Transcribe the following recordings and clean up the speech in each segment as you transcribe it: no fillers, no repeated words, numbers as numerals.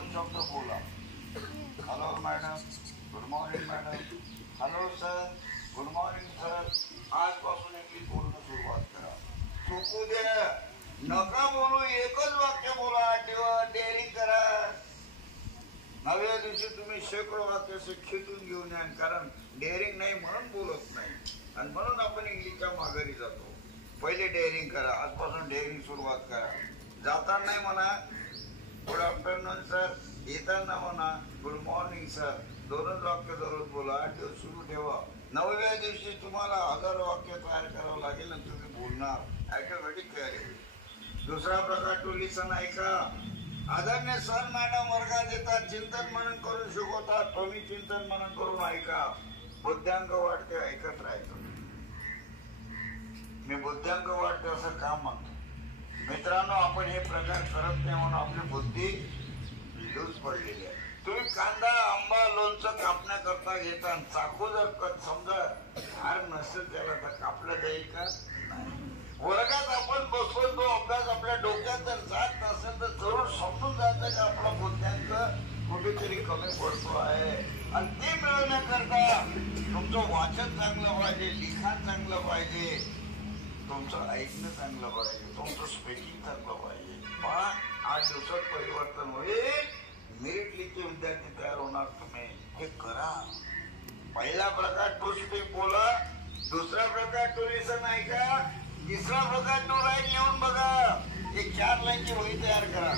दोन शब्द बोला. Hello madam, good morning madam, hello sir, good morning sir. आजपासून इंग्लिश बोलणं सुरुवात करा. चुकू द्या, नका बोलू, एकच वाक्य बोला. डेअरिंग करा. नव्या दिवशी तुम्ही शेकडो वाक्य खेचून घेऊन या, कारण डेअरिंग नाही म्हणून बोलत नाही आणि म्हणून आपण इंग्लिशच्या माघारी जातो. पहिले डेअरिंग करा. आजपासून डेअरिंग सुरुवात करा. जाताना नाही म्हणा गुड आफ्टरनून सर, येताना म्हणा गुड मॉर्निंग सर. दोनच वाक्य दररोज बोला. 8 दिवस सुरू ठेवा. 9व्या दिवशी तुम्हाला 1000 वाक्य तयार करावं लागेल आणि तुम्ही बोलणार ऑटोमॅटिक तयार होईल. दुसरा प्रकार टू लिसन ऐका. आदरणीय सर मॅडम वर्गात येतात, चिंतन मनन करून शिकवतात. तुम्ही चिंतन मनन करून ऐका. बुद्ध्यांक वाढते, ऐकत राहायचं. मी बुद्ध्यांक वाढते असं काम म्हणतो. मित्रांनो, आपण हे प्रकार करत नाही म्हणून आपली बुद्धी लूज पडलेली आहे. तुम्ही कांदा, आंबा, लोणचं कापण्याकरता घेता, चाकू जर समजा हार नसेल त्याला तर कापलं जाईल का? वर्गात आपण बसून तो अभ्यास आपल्या डोक्यात जर जात नसेल तर जरूर समजून जायचं का आपला बुद्ध्यांक कुठेतरी कमी पडतो आहे. आणि ते मिळवण्याकरता तुमचं वाचन चांगलं पाहिजे, लिखाण चांगलं पाहिजे, तुमचं ऐकणं चांगलं पाहिजे, तुमचं स्पीकिंग चांगलं पाहिजे. पण 8 दिवसात परिवर्तन होईल. मेरिट लिस्टचे विद्यार्थी तयार होणार. तुम्ही हे करा. पहिला प्रकार टू स्पीक बोला. दुसरा प्रकार टू लिसन ऐका. तिसरा प्रकार टू राईट लिहून बघा. एक 4 लाईनची वही तयार करा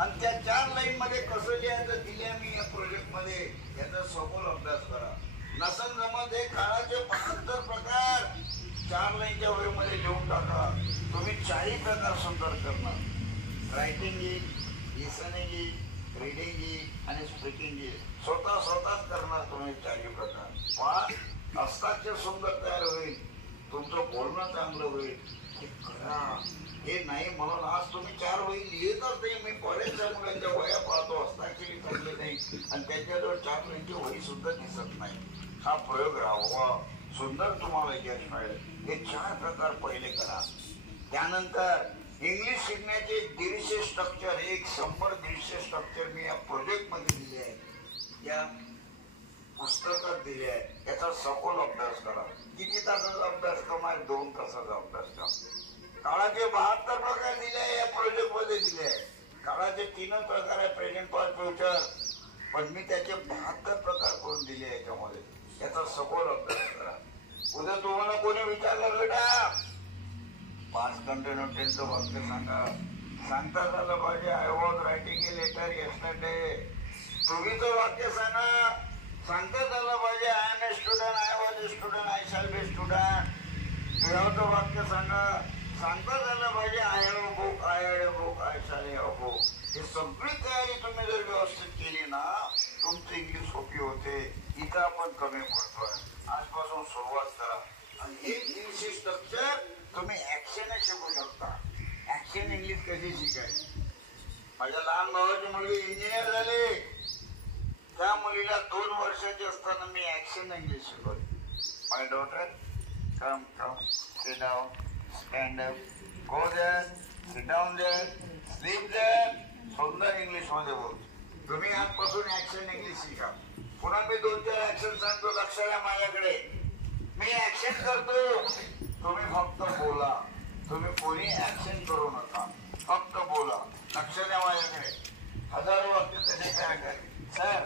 आणि त्या 4 लाईन मध्ये कसं लिहायचं दिल्या मी या प्रोजेक्ट मध्ये, याचा सखोल अभ्यास करा. नसन जमत हे काळाचे 72 प्रकार 4 लाईनच्या वहीमध्ये लिहून टाका. तुम्ही 4ही प्रकार सुंदर करणार. रायटिंग येईल, लिसनिंग येईल, रीडिंग येईल आणि स्पीकिंग येईल. स्वतःच करणार तुम्ही 4ही प्रकार. पण हस्ताक्षर सुंदर तयार होईल, तुमचं बोलणं चांगलं होईल. हे करा. हे नाही म्हणून आज तुम्ही 4 वही लिहितच नाही. मी बऱ्याचशा मुलांच्या वया पाहतो, हस्ताक्षरी चांगले नाही आणि त्यांच्याजवळ 4 लाईनची वही सुद्धा दिसत नाही. हा प्रयोग राहावा, सुंदर तुम्हाला यश मिळेल. हे 4 प्रकार पहिले करा. त्यानंतर इंग्लिश शिकण्याचे 150 स्ट्रक्चर, 100-150 स्ट्रक्चर मी या प्रोजेक्ट मध्ये दिले आहे, या पुस्तकात दिले आहे. याचा सखोल अभ्यास करा. किती तासाचा अभ्यासक्रम आहे? 2 तासाचा अभ्यासक्रम. काळाचे 72 प्रकार दिले आहे या प्रोजेक्ट मध्ये दिले आहे. काळाचे 3 प्रकार आहे, प्रेझेंट, पास्ट, फ्युचर. पण मी त्याचे 72 प्रकार करून दिले आहे याच्यामध्ये. याचा सखोल अभ्यास करा. उद्या तुम्हाला कोणी विचारलं बेटा पास्ट कंटिन्युटीचं वाक्य सांगा, सांगता झालं पाहिजे I was writing a letter yesterday. पूर्वीचं वाक्य सांगा, सांगता झालं पाहिजे I am a student, I was a student, I shall be student. विरावचं वाक्य सांगा, सांगता झालं पाहिजे I have a book, I had a book, I shall have a book. ही सगळी तयारी तुम्ही जर व्यवस्थित केली ना, तुमचं इंग्लिश सोपी होते. इथं आपण कमी पडतोय. आजपासून सुरुवात करा. आणि हे 300 स्ट्रक्चर तुम्ही ऍक्शन शिकू शकता. ऍक्शन इंग्लिश कशी शिकायची? माझ्या लहान भावाची मुलगी इंजिनियर झाली. त्या मुलीला 2 वर्षाची असताना मी ऍक्शन इंग्लिश शिकवली. My daughter come come, sit down, stand up, go there, sit down there, sleep there. सुंदर इंग्लिश मध्ये बोलतो. तुम्ही आजपासून ऍक्शन इंग्लिश शिका. पुन्हा मी 2-4 ऍक्शन सांगतो, लक्ष द्या माझ्याकडे. मी ऍक्शन करतो, तुम्ही फक्त बोला. तुम्ही कोणी ऍक्शन करू नका, फक्त बोला. लक्ष द्या माझ्याकडे. 1000 वाक्य कसे तयार करायचे? सर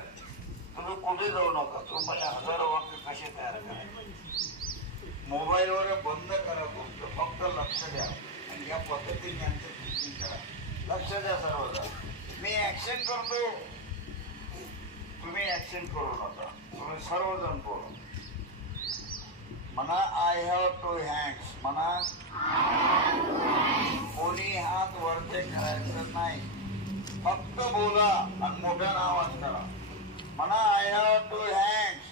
तुम्ही कुठे जाऊ नका, तुम्हाला 1000 वाक्य कसे तयार करायचे? मोबाईलवर बंद करा तुमचं, फक्त लक्ष द्या आणि या पद्धतीने आमचं टीचिंग करा. लक्ष द्या सर्वजण. मी ऍक्शन करतो, तुम्ही ऍक्शन करू नका. तुम्ही सर्वजण बोला. म्हणा आय हॅव 2 हँड्स. म्हणा कोणी हात वरचे करायचं नाही, फक्त बोला आणि मोठ्या आवाज करा. म्हणा I have 2 hands.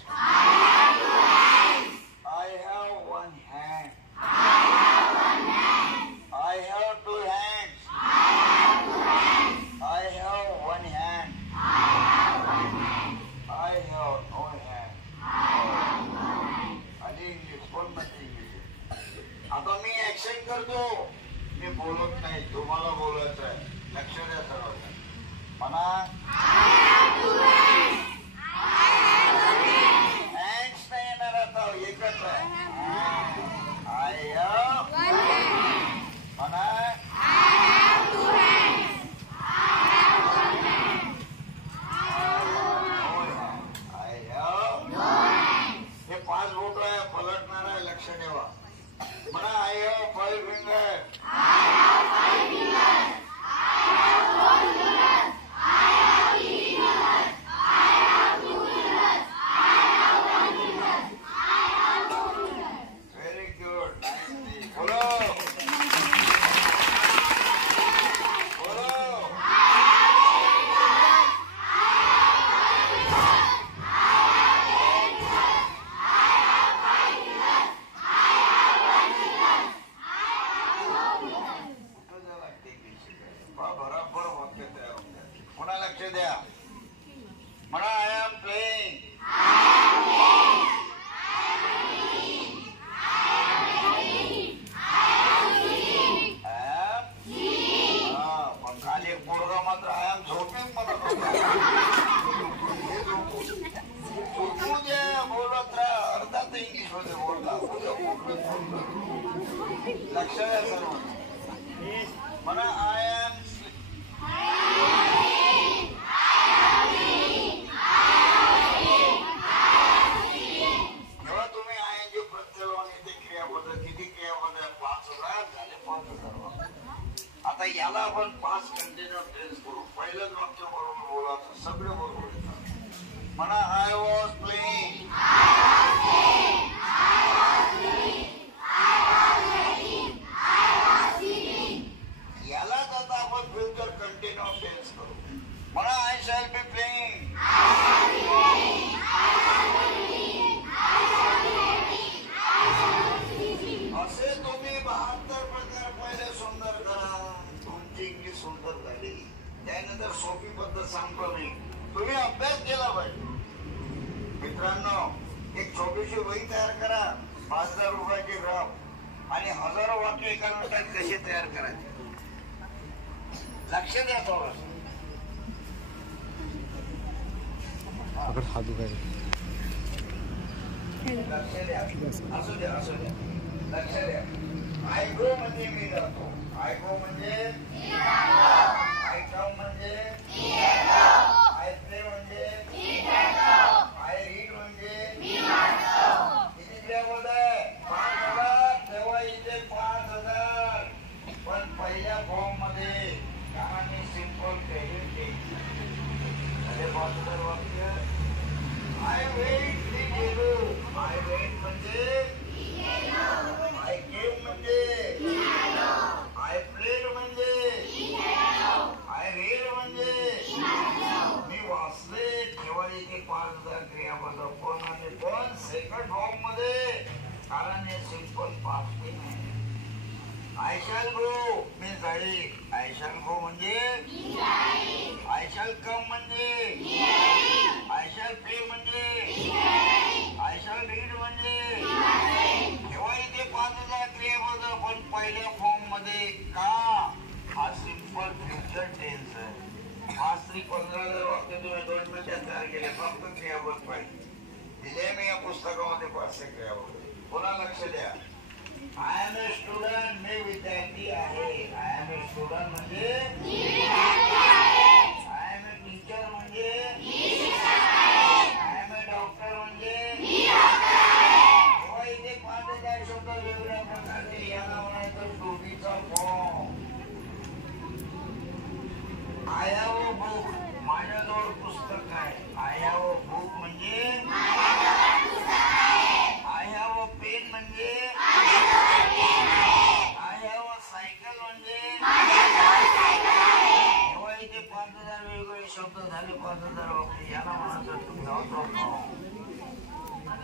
I have 1 hand. I have 2 hands. I have 1 hand. I have no hand. आधी इंग्लिश बोल म्हणजे इंग्लिश. आता मी ऍक्शन करतो, मी बोलत नाही, तुम्हाला बोलायचं आहे. लक्ष द्या सर्वांना. म्हणा हँड्स नाही येणार आता एकच आहे आय म्हणा हे 5 बोट आहे पलटणार आहे लक्ष ठेवा म्हणा I have 5 finger very good बोलो बोलो बरोबर वाक्य तयार होऊन जाते पुन्हा लक्ष द्या म्हणा आय एम प्लेइंग पण खाली एक पोरगा मात्र आय एम झोपिंग म्हणत होता झोपू दे बोलत राहा अर्धा तर इंग्लिश मध्ये बोलला लक्ष द्या सर्व म्हणा आय एम जेव्हा तुम्ही आयएनजी प्रत्यय येते क्रियापद किती क्रियापद 5,000 झाले 5,000 आता याला आपण 5 कंटिन्युअस टेन्स करू पहिलंच वाक्य बरोबर बोलायचं सगळं बरोबर येतं म्हणा आय वॉज प्लेइंग यालाच आता आपण फ्युचर कंटिन्युअस टेन्स करू म्हणा आय शॅल बी प्लेइंग असे तुम्ही 72 प्रकार पहिले सुंदर करा तुमची इंग्लिश सुंदर झाली त्यानंतर सोपी पद्धत सांगतो मी तुम्ही अभ्यास केला पाहिजे मित्रांनो एक छोटीशी वही तयार करा 5,000 रुपयाची रफ आणि हजारो वाक्य एका मिनिटात कसे तयार करायचे लक्ष द्या थोडं लक्ष द्या असू द्या लक्ष द्या आय गो म्हणजे मी जातो आय गो म्हणजे आय कम म्हणजे आय प्ले म्हणजे आय रीड म्हणजे किती क्रियापद आहे 5,000 तेव्हा इथे 5,000 पण पहिल्या फॉर्म मध्ये कामाने सिंपल अरे 5,000 वाक्य आय वेट मी गेलो आय वेट म्हणजे आय केम म्हणजे आय प्लेड म्हणजे आय रीड म्हणजे मी वाचले तेव्हा इथे 5,000 क्रियापद पण आणि पण सेकंड फॉर्म मध्ये कारण हे सिंपल पास्ट नाही आय शॅल गो मी जाईल आय शॅल गो म्हणजे आय शॅल कम म्हणजे आय शॅल प्ले म्हणजे आय शॅल रीड म्हणजे तेव्हा इथे 5,000 क्रियापद पण पहिल्या फॉर्म मध्ये का हा सिंपल फ्युचर टेन्स आहे 5,000 वाक्य तुम्ही 2 मिनिटात तयार केले फक्त क्रियापद पाहिजे दिले मी या पुस्तकामध्ये 500 क्रियापद पुन्हा लक्ष द्या आय एम ए स्टुडंट मी विद्यार्थी आहे आय एम ए स्टुडंट म्हणजे आय एम ए टीचर म्हणजे आय एम ए डॉक्टर म्हणजे तेव्हा इथे 5,000 शब्द वेगवेगळ्या प्रकारचे याला म्हणायचं टोपीचा form I have a book माझ्याजवळ पुस्तक आहे आय हॅव अ बुक म्हणजे आय हॅव अ पेन म्हणजे आय हॅव अ सायकल म्हणजे तेव्हा इथे 5,000 वेगवेगळे शब्द झाले 5,000 वाक्य याला म्हणायचं तुम्ही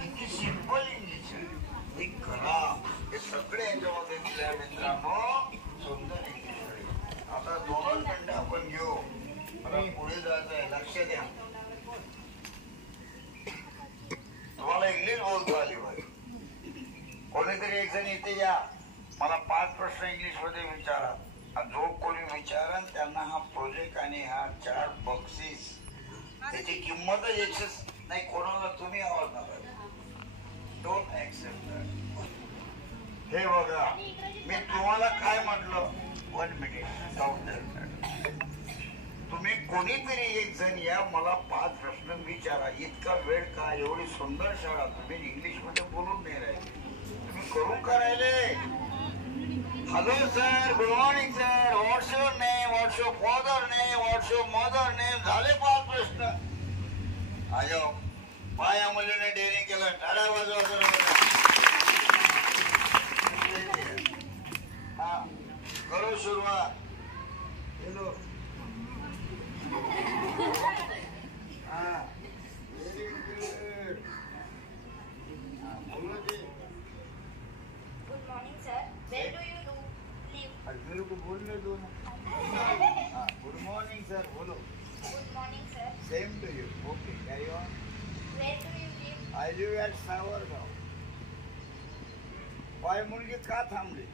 किती सिंपल इंग्लिश आहे हे करा हे सगळे याच्यामध्ये दिल्या मित्रांनो सुंदर इंग्लिश आहे आता 2 मिनिटं आपण घेऊ मला पुढे जायचं आहे लक्ष द्या तुम्हाला इंग्लिश बोलतो आली पाहिजे कोणीतरी एक जण इथे या मला 5 प्रश्न इंग्लिश मध्ये विचारा जो कोणी विचारण त्यांना हा प्रोजेक्ट आणि हा चार्ट त्याची किंमतच नाही. कोणाला तुम्ही आवाज नका, डोंट ऍक्सेप्ट दॅट. हे बघा, मी तुम्हाला काय म्हटलं, 1 मिनिट. तुम्ही कोणीतरी एक जण या, मला 5 प्रश्न विचारा. इतका वेळ का? एवढी सुंदर शाळा, तुम्ही इंग्लिश मध्ये बोलून नाही राहिले, तुम्ही करून करायले. Hello sir, good morning sir, what's your name, what's your father name, what's your mother name. झाले 5 प्रश्न. आयो पाया मुलीने डेअरिंग केलं, टाळ्या वाजवा. हा, करू सुरुवात. हॅलो, हा, व्हेरी गुड. बोलो जी. Good morning, sir. Where do you live? मेरे को बोलने दो ना. गुड मॉर्निंग सर, बोलो. Good morning, sir. Same to you. Okay, carry on. Where do you live? I live at Savargaon. Bye मुलगी का थांबली?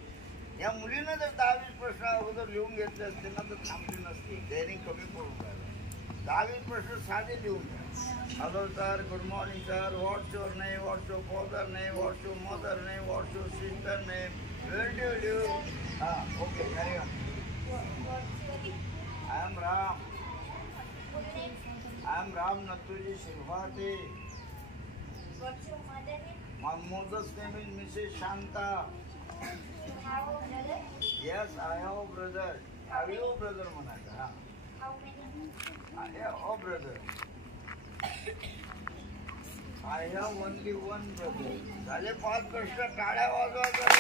या मुलीनं जर 10-20 प्रश्न अगोदर लिहून घेतले असते ना तर थांबली नसती. डेअरिंग कमी करून राहिलं. 10-20 प्रश्न साधे लिहून घ्या. Hello sir, good morning sir, what's your name, what's your father name, what's your mother name, what's your sister name, where do you live. हां, okay, carry on. What's your name? I am Ram. Full name? I am Ram Nathuji Shirbhate. What's your mother name? My mother's name is Mrs. Shanta. You have a brother? Yes, I have a brother. Have you a brother म्हणायचं? हा. How many? I have a brother. I have only one brother. झाले 5 प्रश्न, टाळ्या वाजवा जरा.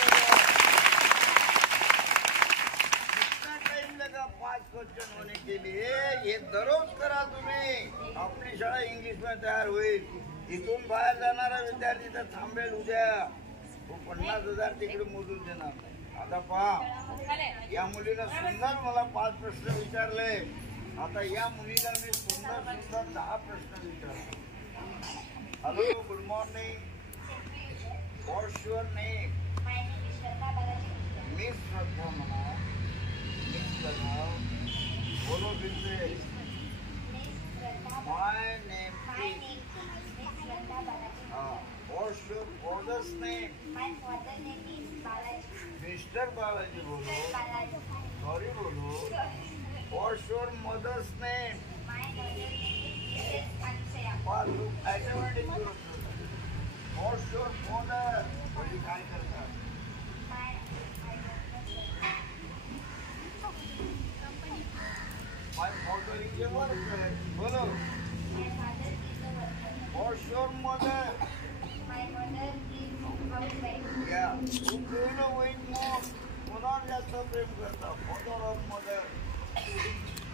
कितना time लगा 5 question होने के लिए? ये दररोज करा तुम्ही. आपली शाळा इंग्लिश मध्ये तयार होईल. इथून बाहेर जाणारा विद्यार्थी तर थांबेल उद्या. तो 50,000 तिकडे मोजून देणार नाही. आता पहा, या मुलीनं सुंदर मला 5 प्रश्न विचारले. आता या मुलीला मी सुंदर 10 प्रश्न विचारले. Hello, good morning. What's your name? My name is Shraddha Balaji. Miss Shraddha म्हणा. मिस श्रद्धा बोलो फिर से. Miss Shraddha Balaji. My name My name is Miss Shraddha Balaji. What's your father's name? My father name is Balaji. Mister Balaji बोलो. Balaji. Sorry बोलो. What's your mother's name? My mother name is Mrs. Ansaya. Passbook automatic what's your father? वडील काय करतात? I don't know. My father is a worker. बोलो. My father is a worker. What's your mother? My mother is housewife. या तू केवढं होईल मग कोणावर जास्त प्रेम करता, फादर और मदर?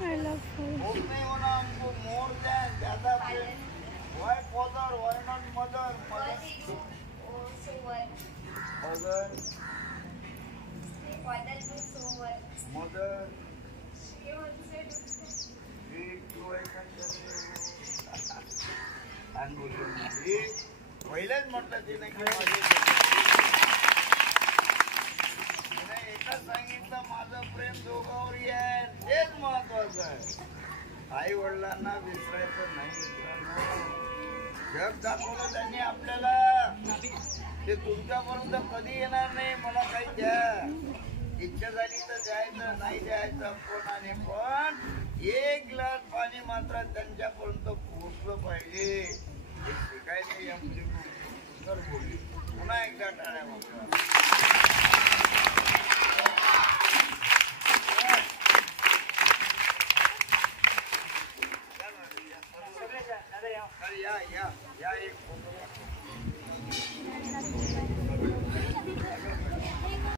I love food. होत नाही होना हमको मोर देन ज्यादा प्रेम. Why father, why not mother? Father is also work. Mother, Father is also work. Mother He also does. आणि बोलली पहिलेच म्हटलं तिने की तिने एकच सांगितलं, माझं प्रेम दोघावरही आहे, तेच महत्वाचं आहे. आई वडिलांना विसरायचं नाही मित्रांनो. जग दाखवलं त्यांनी आपल्याला, ते तुमच्यापर्यंत कधी येणार नाही. मला काही द्या, इच्छा झाली तर द्यायचं, नाही द्यायचं कोणाने, पण 1 ग्लास पाणी मात्र त्यांच्यापर्यंत पोहोचलं पाहिजे. हे शिकायचं या मुली तर बोलली. पुन्हा एकदा टाळ्या वाजवा. या एक फोटो